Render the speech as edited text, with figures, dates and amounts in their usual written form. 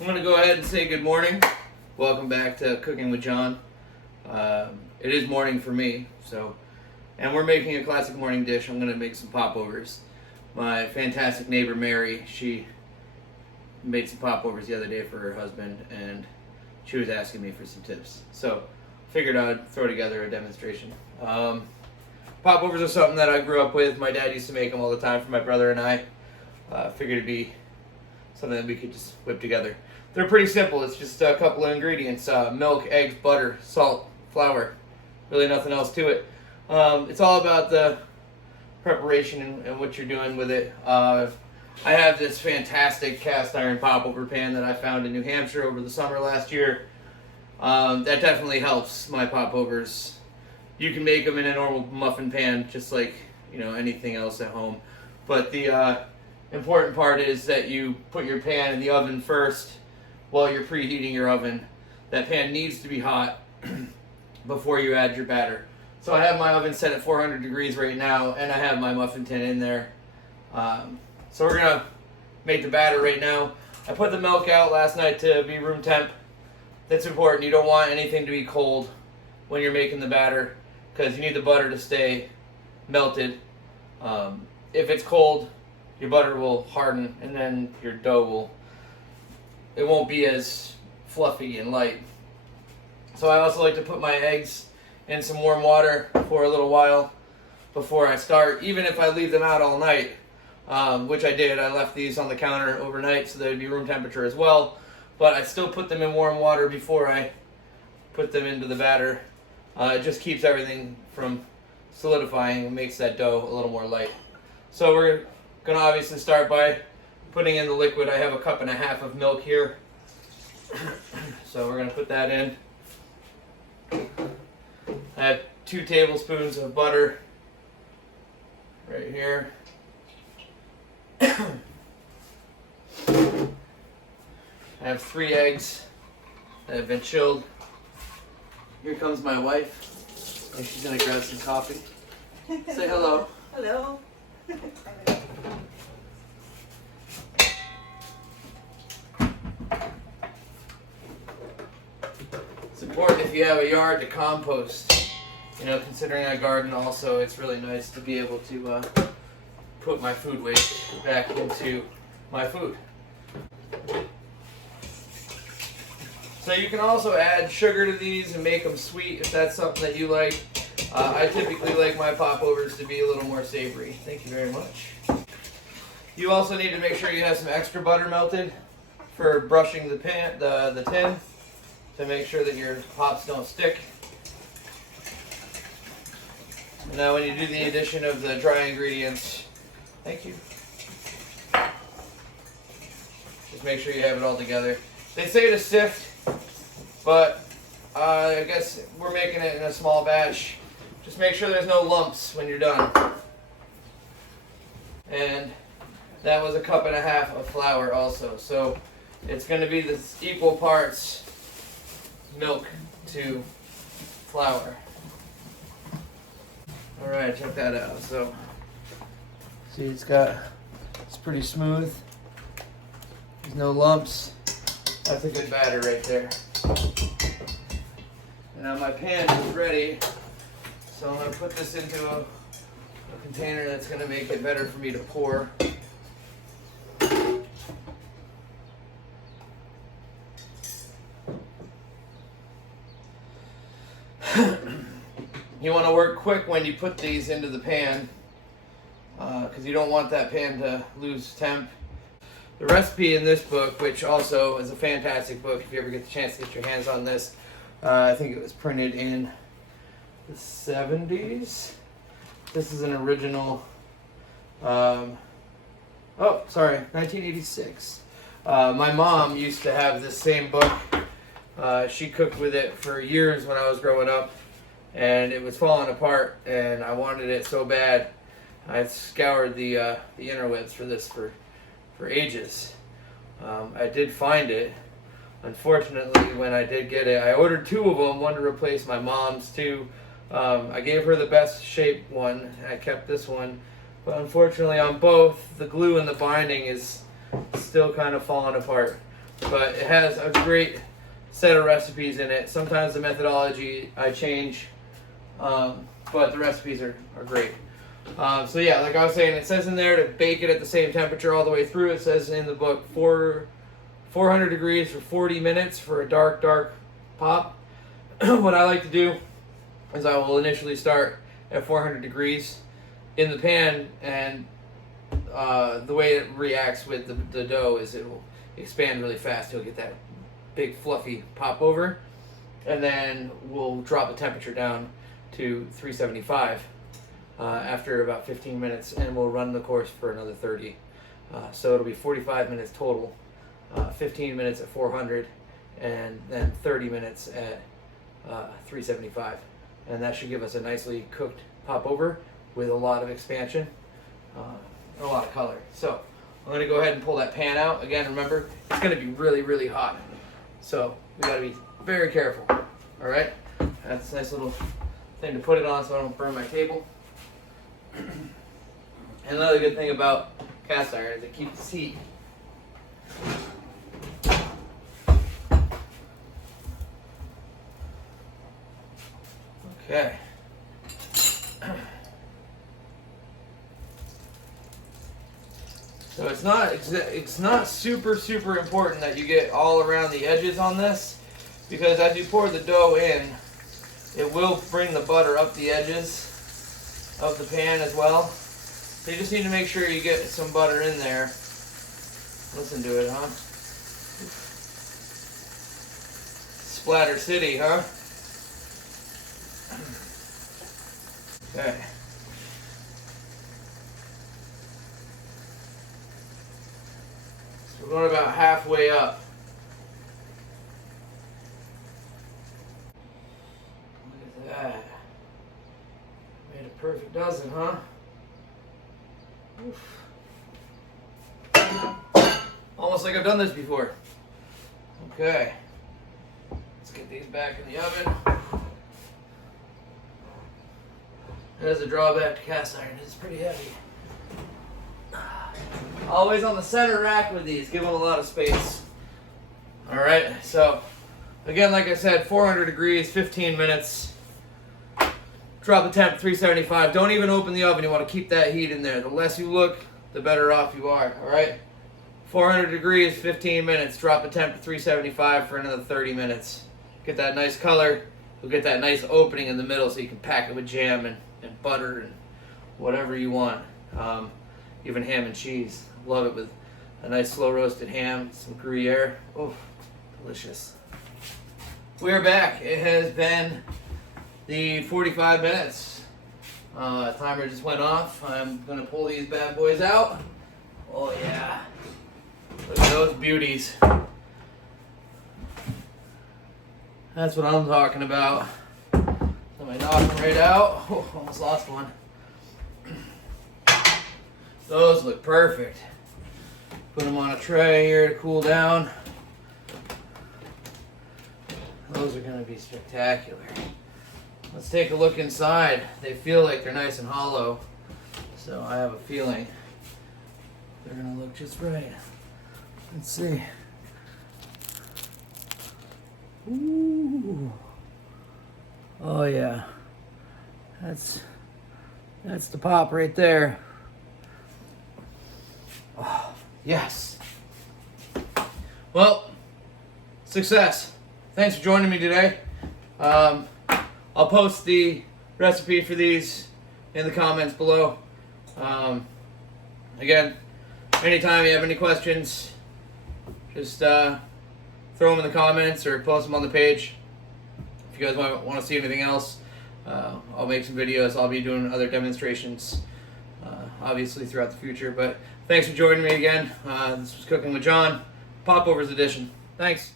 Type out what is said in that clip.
I'm going to go ahead and say good morning. Welcome back to Cooking with John. It is morning for me, and we're making a classic morning dish. I'm going to make some popovers. My fantastic neighbor Mary, she made some popovers the other day for her husband, and she was asking me for some tips. So figured I'd throw together a demonstration. Popovers are something that I grew up with. My dad used to make them all the time for my brother and I. Figured it'd be something that we could just whip together. They're pretty simple. It's just a couple of ingredients: milk, eggs, butter, salt, flour. Really nothing else to it. It's all about the preparation and what you're doing with it. I have this fantastic cast iron popover pan that I found in New Hampshire over the summer last year. That definitely helps my popovers. You can make them in a normal muffin pan, just like anything else at home. But the important part is that you put your pan in the oven first while you're preheating your oven. That pan needs to be hot before you add your batter. So I have my oven set at 400 degrees right now, and I have my muffin tin in there. So we're going to make the batter right now. I put the milk out last night to be room temp. That's important. You don't want anything to be cold when you're making the batter, because you need the butter to stay melted. If it's cold, your butter will harden, and then your dough won't be as fluffy and light. So I also like to put my eggs in some warm water for a little while before I start, even if I leave them out all night, which I did. I left these on the counter overnight so they'd be room temperature as well, but I still put them in warm water before I put them into the batter. It just keeps everything from solidifying and makes that dough a little more light. So we're going to obviously start by putting in the liquid. I have a cup and a half of milk here. So we're going to put that in. I have 2 tablespoons of butter right here. I have 3 eggs that have been chilled. Here comes my wife, and she's going to grab some coffee. Say hello. Hello. It's important if you have a yard to compost. Considering I garden also, it's really nice to be able to put my food waste back into my food. So you can also add sugar to these and make them sweet if that's something that you like. I typically like my popovers to be a little more savory. Thank you very much. You also need to make sure you have some extra butter melted for brushing the tin to make sure that your pops don't stick. And now when you do the addition of the dry ingredients, thank you. Just make sure you have it all together. They say to sift, but I guess we're making it in a small batch. Just make sure there's no lumps when you're done. And that was a cup and a half of flour also. So it's going to be this equal parts milk to flour. Alright, check that out. So see, it's pretty smooth. There's no lumps. That's a good batter right there. And now my pan is ready. So I'm going to put this into a container that's going to make it better for me to pour. You want to work quick when you put these into the pan, because you don't want that pan to lose temp. The recipe in this book, which also is a fantastic book if you ever get the chance to get your hands on this, I think it was printed in the 70s. This is an original, 1986. My mom used to have this same book. She cooked with it for years when I was growing up, and it was falling apart, and I wanted it so bad. I scoured the interwebs for this for ages. I did find it. Unfortunately, when I did get it, I ordered 2 of them, one to replace my mom's 2. I gave her the best shaped one. I kept this one, but unfortunately on both, the glue and the binding is still kind of falling apart. but it has a great set of recipes in it. Sometimes the methodology I change, but the recipes are great. So yeah, like I was saying, it says in there to bake it at the same temperature all the way through. It says in the book 400 degrees for 40 minutes for a dark pop. What I like to do is I will initially start at 400 degrees in the pan, and the way it reacts with the dough is it will expand really fast. You'll get that big fluffy pop over, and then we'll drop the temperature down to 375 after about 15 minutes, and we'll run the course for another 30. So it'll be 45 minutes total, 15 minutes at 400, and then 30 minutes at 375. And that should give us a nicely cooked popover with a lot of expansion, and a lot of color. So I'm going to go ahead and pull that pan out. Again, remember, it's going to be really hot. So we got to be very careful. All right? That's a nice little thing to put it on so I don't burn my table. And another good thing about cast iron is it keeps heat. Okay. So it's not super important that you get all around the edges on this, because as you pour the dough in, it will bring the butter up the edges of the pan as well. So you just need to make sure you get some butter in there. Listen to it, huh? Splatter City, huh? Okay. So we're going about halfway up. Look at that. Made a perfect dozen, huh? Oof. Almost like I've done this before. Okay. Let's get these back in the oven. There's a drawback to cast iron. It's pretty heavy. Always on the center rack with these. Give them a lot of space. Alright, so again, like I said, 400 degrees, 15 minutes. Drop the temp 375. Don't even open the oven. You want to keep that heat in there. The less you look, the better off you are. Alright? 400 degrees, 15 minutes. Drop the temp to 375 for another 30 minutes. Get that nice color. You'll get that nice opening in the middle so you can pack it with jam and butter and whatever you want. Even ham and cheese. Love it with a nice slow roasted ham, some Gruyere. Oh, delicious. We are back. It has been the 45 minutes. Timer just went off. I'm going to pull these bad boys out. Oh yeah. Look at those beauties. That's what I'm talking about. So I knock them right out. Oh, almost lost one. Those look perfect. Put them on a tray here to cool down. Those are going to be spectacular. Let's take a look inside. They feel like they're nice and hollow, so I have a feeling they're going to look just right. Let's see. Ooh. Oh yeah. That's the pop right there. Oh, yes. Well, success. Thanks for joining me today. I'll post the recipe for these in the comments below. Again, anytime you have any questions, just throw them in the comments or post them on the page. If you guys want to see anything else, I'll make some videos. I'll be doing other demonstrations, obviously, throughout the future. But thanks for joining me again. This was Cooking with John, Popovers Edition. Thanks.